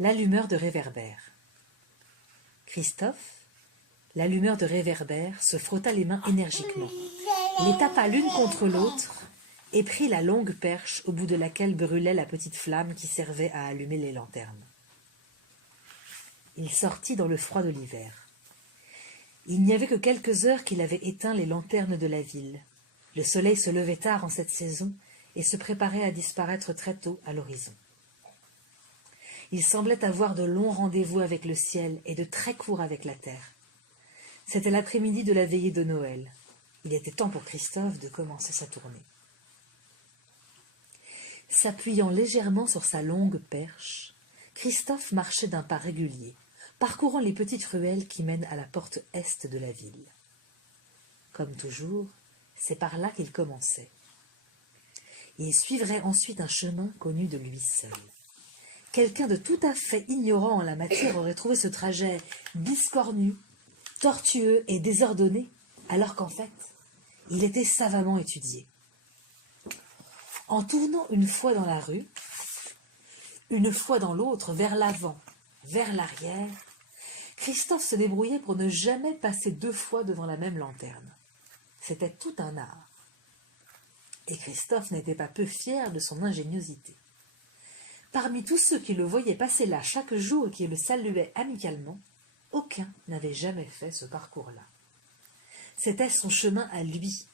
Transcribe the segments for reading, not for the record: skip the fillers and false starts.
L'allumeur de réverbère. Christophe, l'allumeur de réverbère, se frotta les mains énergiquement, les tapa l'une contre l'autre et prit la longue perche au bout de laquelle brûlait la petite flamme qui servait à allumer les lanternes. Il sortit dans le froid de l'hiver. Il n'y avait que quelques heures qu'il avait éteint les lanternes de la ville. Le soleil se levait tard en cette saison et se préparait à disparaître très tôt à l'horizon. Il semblait avoir de longs rendez-vous avec le ciel et de très courts avec la terre. C'était l'après-midi de la veillée de Noël. Il était temps pour Christophe de commencer sa tournée. S'appuyant légèrement sur sa longue perche, Christophe marchait d'un pas régulier, parcourant les petites ruelles qui mènent à la porte est de la ville. Comme toujours, c'est par là qu'il commençait. Il suivrait ensuite un chemin connu de lui seul. Quelqu'un de tout à fait ignorant en la matière aurait trouvé ce trajet biscornu, tortueux et désordonné, alors qu'en fait, il était savamment étudié. En tournant une fois dans la rue, une fois dans l'autre, vers l'avant, vers l'arrière, Christophe se débrouillait pour ne jamais passer 2 fois devant la même lanterne. C'était tout un art. Et Christophe n'était pas peu fier de son ingéniosité. Parmi tous ceux qui le voyaient passer là chaque jour et qui le saluaient amicalement, aucun n'avait jamais fait ce parcours-là. C'était son chemin à lui,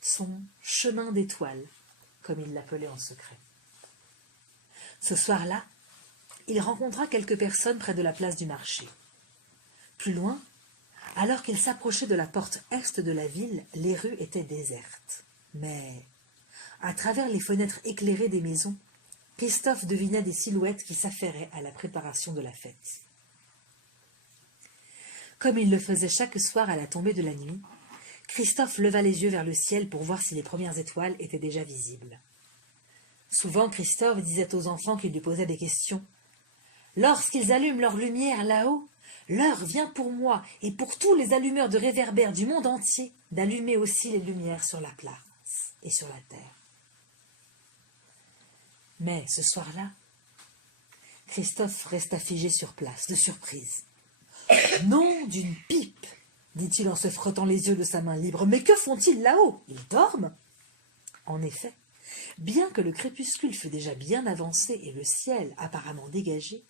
son chemin d'étoile, comme il l'appelait en secret. Ce soir-là, il rencontra quelques personnes près de la place du marché. Plus loin, alors qu'il s'approchait de la porte est de la ville, les rues étaient désertes. Mais, à travers les fenêtres éclairées des maisons, Christophe devinait des silhouettes qui s'affairaient à la préparation de la fête. Comme il le faisait chaque soir à la tombée de la nuit, Christophe leva les yeux vers le ciel pour voir si les premières étoiles étaient déjà visibles. Souvent, Christophe disait aux enfants qui lui posaient des questions. « Lorsqu'ils allument leur lumière là-haut, l'heure vient pour moi et pour tous les allumeurs de réverbères du monde entier d'allumer aussi les lumières sur la place et sur la terre. » Mais ce soir-là, Christophe resta figé sur place, de surprise. « Nom d'une pipe !» dit-il en se frottant les yeux de sa main libre. « Mais que font-ils là-haut? Ils dorment ?» En effet, bien que le crépuscule fût déjà bien avancé et le ciel apparemment dégagé,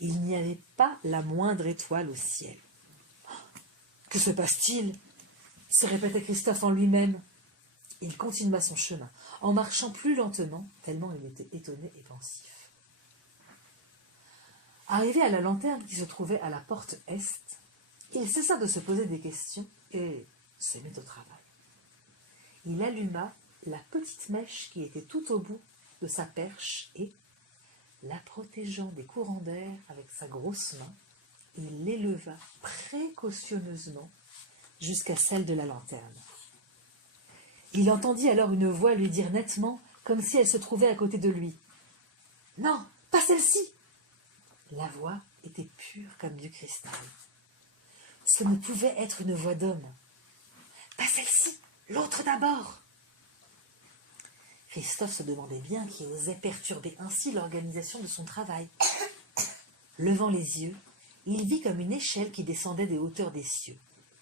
il n'y avait pas la moindre étoile au ciel. « Que se passe-t-il » se répétait Christophe en lui-même. Il continua son chemin, en marchant plus lentement, tellement il était étonné et pensif. Arrivé à la lanterne qui se trouvait à la porte est, il cessa de se poser des questions et se mit au travail. Il alluma la petite mèche qui était tout au bout de sa perche et, la protégeant des courants d'air avec sa grosse main, il l'éleva précautionneusement jusqu'à celle de la lanterne. Il entendit alors une voix lui dire nettement, comme si elle se trouvait à côté de lui. « Non, pas celle-ci !» La voix était pure comme du cristal. Ce ne pouvait être une voix d'homme. « Pas celle-ci, l'autre d'abord !» Christophe se demandait bien qui osait perturber ainsi l'organisation de son travail. Levant les yeux, il vit comme une échelle qui descendait des hauteurs des cieux,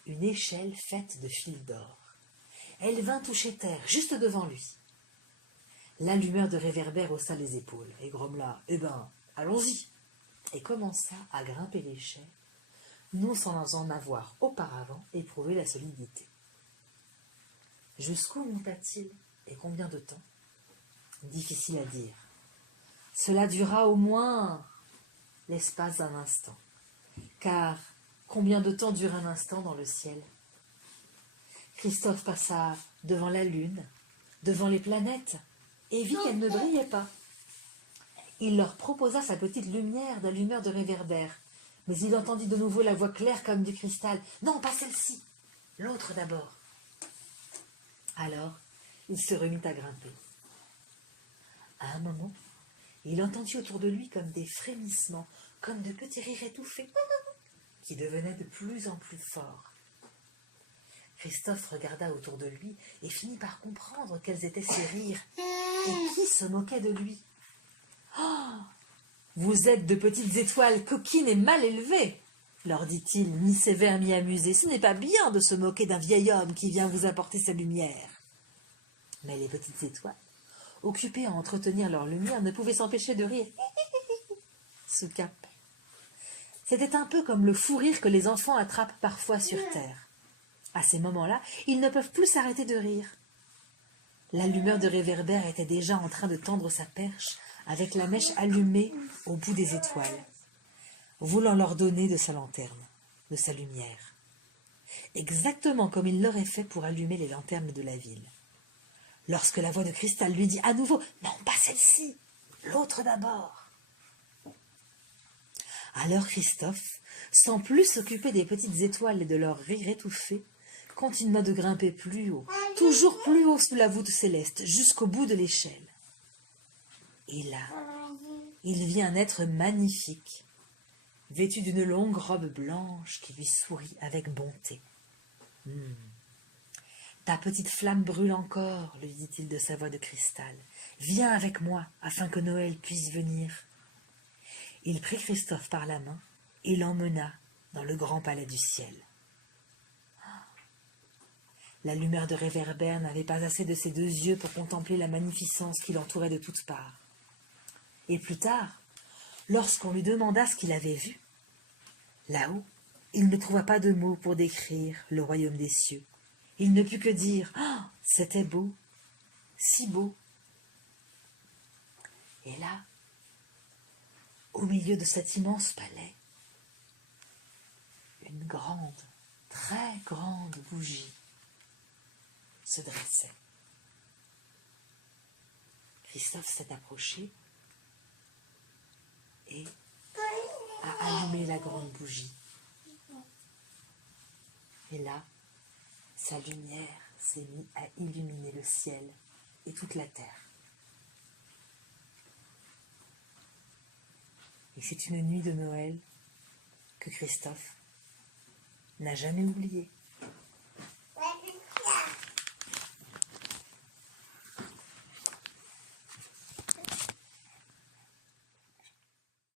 une échelle faite de fils d'or. Elle vint toucher terre, juste devant lui. L'allumeur de réverbère haussa les épaules et grommela « Eh ben, allons-y !» et commença à grimper l'échelle, non sans en avoir auparavant éprouvé la solidité. Jusqu'où monta-t-il et combien de temps? Difficile à dire. Cela dura au moins l'espace d'un instant. Car combien de temps dure un instant dans le ciel? Christophe passa devant la lune, devant les planètes, et vit qu'elles ne brillaient pas. Il leur proposa sa petite lumière d'allumeur de réverbère, mais il entendit de nouveau la voix claire comme du cristal. « Non, pas celle-ci, l'autre d'abord. » Alors, il se remit à grimper. À un moment, il entendit autour de lui comme des frémissements, comme de petits rires étouffés, qui devenaient de plus en plus forts. Christophe regarda autour de lui et finit par comprendre quels étaient ces rires et qui se moquait de lui. Oh, « Vous êtes de petites étoiles coquines et mal élevées, leur dit-il, mi-sévère, mi-amusé. Ce n'est pas bien de se moquer d'un vieil homme qui vient vous apporter sa lumière. Mais les petites étoiles, occupées à entretenir leur lumière, ne pouvaient s'empêcher de rire. Ce cap. C'était un peu comme le fou rire que les enfants attrapent parfois sur terre. À ces moments-là, ils ne peuvent plus s'arrêter de rire. L'allumeur de réverbère était déjà en train de tendre sa perche avec la mèche allumée au bout des étoiles, voulant leur donner de sa lanterne, de sa lumière, exactement comme il l'aurait fait pour allumer les lanternes de la ville. Lorsque la voix de cristal lui dit à nouveau « Non, pas celle-ci, l'autre d'abord !» Alors Christophe, sans plus s'occuper des petites étoiles et de leur rire étouffé, continua de grimper plus haut, toujours plus haut sous la voûte céleste, jusqu'au bout de l'échelle. Et là, il vit un être magnifique, vêtu d'une longue robe blanche qui lui sourit avec bonté. « Ta petite flamme brûle encore, lui dit-il de sa voix de cristal. Viens avec moi, afin que Noël puisse venir. » Il prit Christophe par la main et l'emmena dans le grand palais du ciel. La lumière de réverbère n'avait pas assez de ses deux yeux pour contempler la magnificence qui l'entourait de toutes parts. Et plus tard, lorsqu'on lui demanda ce qu'il avait vu, là-haut, il ne trouva pas de mots pour décrire le royaume des cieux. Il ne put que dire « Ah, c'était beau, si beau !» Et là, au milieu de cet immense palais, une grande, très grande bougie se dressait. Christophe s'est approché et a allumé la grande bougie. Et là, sa lumière s'est mise à illuminer le ciel et toute la terre. Et c'est une nuit de Noël que Christophe n'a jamais oubliée.